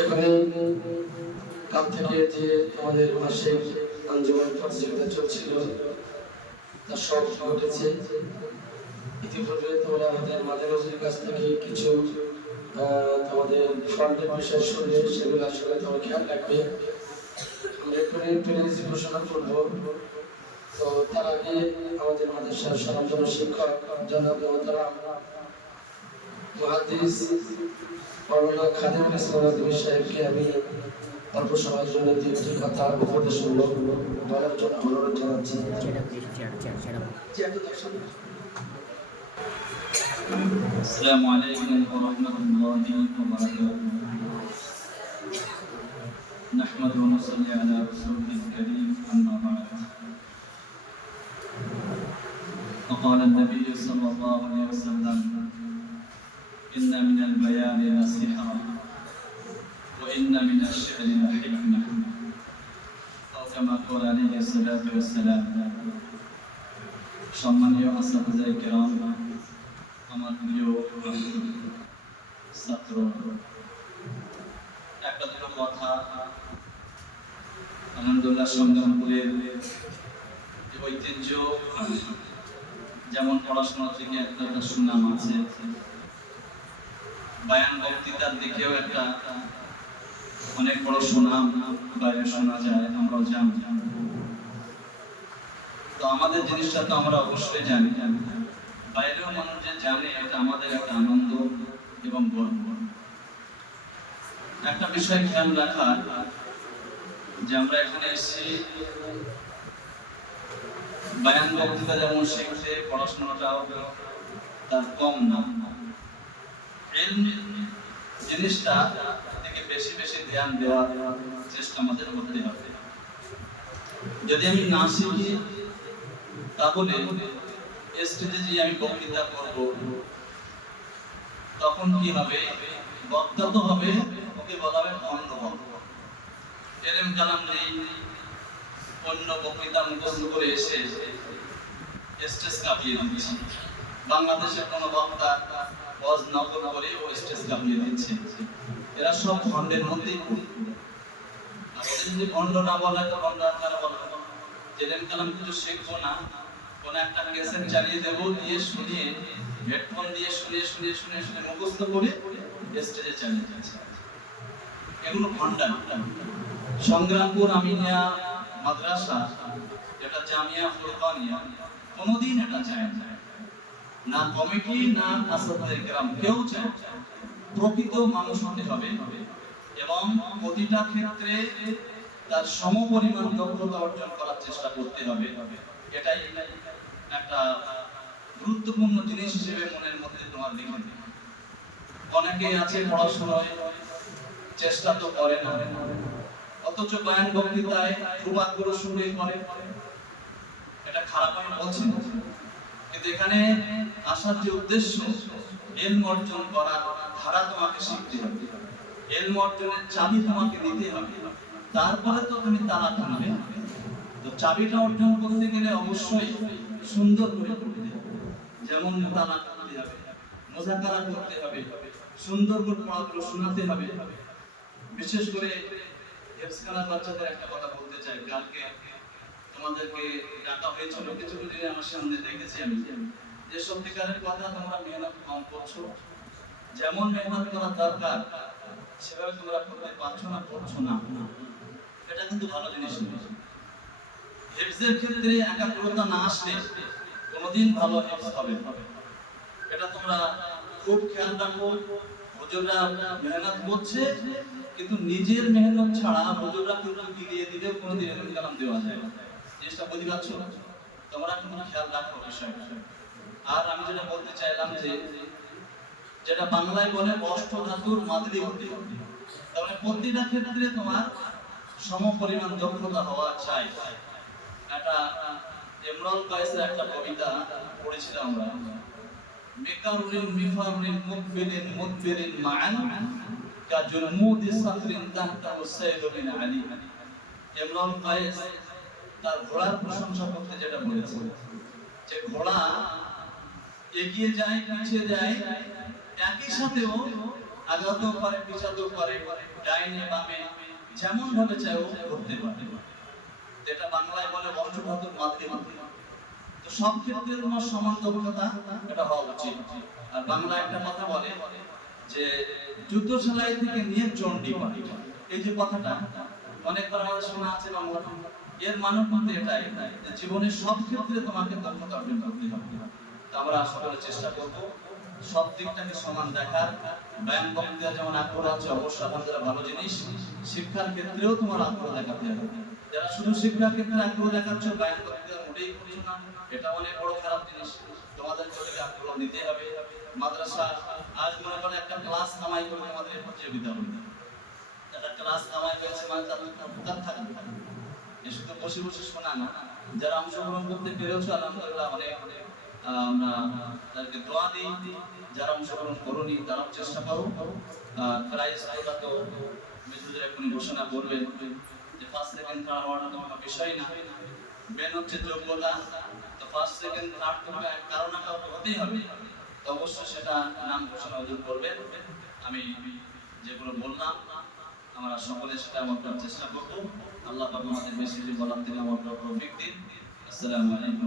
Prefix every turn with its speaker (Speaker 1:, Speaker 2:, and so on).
Speaker 1: এখানে কাল আমাদের মাঝে নজরের কাছ থেকে আমরা শিক্ষক মহাদিস মৌলানা খাদিমুল ইসলাম আদবি সাহেবকে আমি অল্প সময়ের জন্য দুটি কথা উপদেশমূলক বলার জন্য অনুরোধ জানাচ্ছি
Speaker 2: السلام عليكم ورحمة الله وبركاته نحمد ونصلي على رسوله الكريم أما بعد وقال النبي صلى الله عليه وسلم إن من البيان لسحرا وإن من الشعر لحكمة أو كما قال عليه الصلاة والسلام সম্মানীয় আসাদাই কেরাম আমার প্রিয় ছাত্র একটা দুটো কথা আনন্দুল্লাহ সংগ্রামপুরের যে ঐতিহ্য যেমন পড়াশোনা থেকে একটা একটা সুনাম আছে বায়ান বক্তৃতার দিকেও একটা অনেক বড় সুনাম বাইরে শোনা যায়, আমরাও জানি। তো আমাদের জিনিসটা তো আমরা অবশ্যই জানি। বাইরেও মানুষ যে জানে, এটা আমাদের একটা আনন্দ এবং গর্ব। একটা বিষয় খেয়াল রাখা যে আমরা এখানে এসেছি, বায়ান বক্তৃতা যেমন শিখতে পড়াশোনাটাও তার কম না। জিনিসটা থেকে বেশি বেশি ধ্যান দেওয়ার চেষ্টা আমাদের করতে হবে যদি আমি না শিখি, তাহলে স্টেজে যে আমি বক্তৃতা করব। তখন কি হবে? বক্তা তো হবে, ওকে বলা হবে অন্য এরম কালাম নেই, অন্য বক্তৃতা মুখস্থ করে এসে স্টেজ কাঁপিয়ে দিচ্ছে। বাংলাদেশের কোনো বক্তা ওয়াজ নকল করে ও স্টেজ কাঁপিয়ে দিচ্ছে। এরা সব খণ্ডের মধ্যেই ওদের যদি খণ্ড না তো খণ্ড জেলেন কালাম কিছু শিখব না। একটা চালিয়ে দিয়ে শুনিয়ে হেডফোন দিয়ে শুনিয়ে শুনিয়ে শুনিয়ে শুনে মুখস্থ করে স্টেজে চালিয়ে যাচ্ছে। এগুলো ভণ্ডা সংগ্রামপুর আমিনিয়া মাদ্রাসা, যেটা জামিয়া ফুরকানিয়া, কোনোদিন এটা চায় না। না কমিটি না আসাদের গ্রাম কেউ চায় প্রকৃত মানুষ হতে হবে। এবং প্রতিটা ক্ষেত্রে তার সমপরিমাণ দক্ষতা অর্জন করার চেষ্টা করতে হবে। এটাই একটা গুরুত্বপূর্ণ জিনিস হিসেবে মনের মধ্যে তোমার লিখে অনেকে আছে পড়াশোনায়, চেষ্টা তো করে না। অথচ বয়ান বক্তৃতায় প্রবাদগুলো শুনে করে এটা খারাপ আমি বলছি না। কিন্তু এখানে আসার যে উদ্দেশ্য অর্জন করার ধারা তোমাকে শিখতে হবে। অর্জনের চাবি তোমাকে হবে। তারপরে তো তুমি টানবে। তো চাবিটা অর্জন করতে গেলে অবশ্যই সুন্দর করে করতে যেমন হবে মোজাকারা করতে হবে, সুন্দর করে পড়াগুলো শোনাতে হবে। বিশেষ করে বাচ্চাদের একটা কথা বলতে চাই কালকে তোমাদেরকে ডাকা হয়েছিল কিছু জিনিস আমার সামনে দেখেছি আমি। যে সত্যিকারের কথা তোমরা মেহনত কম করছ, যেমন মেহনত করা দরকার, সেভাবে তোমরা করতে পারছ না, করছ না। এটা কিন্তু ভালো জিনিস হেফজের ক্ষেত্রে একাগ্রতা না আসলে কোনোদিন ভালো হেফজ হবে এটা তোমরা খুব খেয়াল রাখো, হুজুররা মেহনত করছে, কিন্তু নিজের মেহনত ছাড়া হুজুররা কিন্তু দিয়ে দিলেও কোনোদিন এরকম কালাম দেওয়া যায় না। জিনিসটা বুঝতে পারছ? তোমরা কিন্তু খেয়াল রাখো বিষয় আর আমি যেটা বলতে চাইলাম যে, যেটা বাংলায় বলে অষ্ট ধাতুর মাদলি হতে মানে প্রতিটা ক্ষেত্রে তোমার সম পরিমাণ দক্ষতা হওয়া চাই। একটা ইমরান কায়েসের একটা কবিতা পড়েছিলাম আমরা। মিকারুলিন মিফারুলিন মুকবিলিন মুদবিরিন মাআন কাজুলমুদি সাফরিন তাহতাহু সাইদু মিন আলী। ইমরান কায়েস তার ঘোড়ার প্রশংসা করতে যেটা বলেছে, যে ঘোড়া এগিয়ে যায়, পিছিয়ে যায়, একই সাথেও আগাতেও পারে পিছাতেও পারে ডাইনে বামে যেমন ভাবে করতে পারে। যেটা বাংলায় বলে মাতৃমাতৃ তো সব ক্ষেত্রে তোমার সমান দক্ষতা এটা হওয়া উচিত। আর বাংলা একটা কথা বলে যে যুদ্ধ সেলাই থেকে নিয়ে চণ্ডী এই যে কথাটা, অনেকবার আমাদের শোনা আছে বাংলা এর মানে কিন্তু এটাই যে জীবনের সব ক্ষেত্রে তোমাকে দক্ষতা অর্জন করতে হবে। আমরা সকলে চেষ্টা করব। সব দিকটাকে সমান দেখার, ব্যায়াম বক্তৃতা যেমন আগ্রহ আছে, অবশ্যই আলহামদুলিল্লাহ ভালো জিনিস। শিক্ষার ক্ষেত্রেও তোমার আগ্রহ দেখাতে হবে। যারা শুধু শিক্ষার ক্ষেত্রে আগ্রহ দেখাচ্ছ, ব্যায়াম বক্তৃতা মোটেই করছ না। এটা অনেক বড় খারাপ জিনিস। তোমাদের প্রতি আগ্রহ নিতে হবে। মাদ্রাসা, আজ মনে করো একটা ক্লাস কামাই করে আমাদের প্রতিযোগিতা হবে। একটা ক্লাস কামাই করেছে মানে তার বসে বসে শোনা না যারা অংশগ্রহণ করতে পেরেছ, আলহামদুলিল্লাহ, অনেক আমরা তাদেরকে দোয়া দিই। যারা অংশগ্রহণ করোনি, তারাও চেষ্টা করো। প্রাইজ আলাদা তো মেসুদের ঘোষণা করবেন যে ফার্স্ট সেকেন্ড থার্ড হওয়াটা কোনো বিষয় না। মেন হচ্ছে যোগ্যতা। তো ফার্স্ট সেকেন্ড থার্ড তো কারও না তো হতেই হবে। তো অবশ্যই সেটা নাম ঘোষণা অর্জন করবেন। আমি যেগুলো বললাম আমরা সকলে সেটা আমল করার চেষ্টা করব। আল্লাহ পাক আমাদের মেসেজে বলার থেকে আমার তৌফিক দিন। আসসালামু আলাইকুম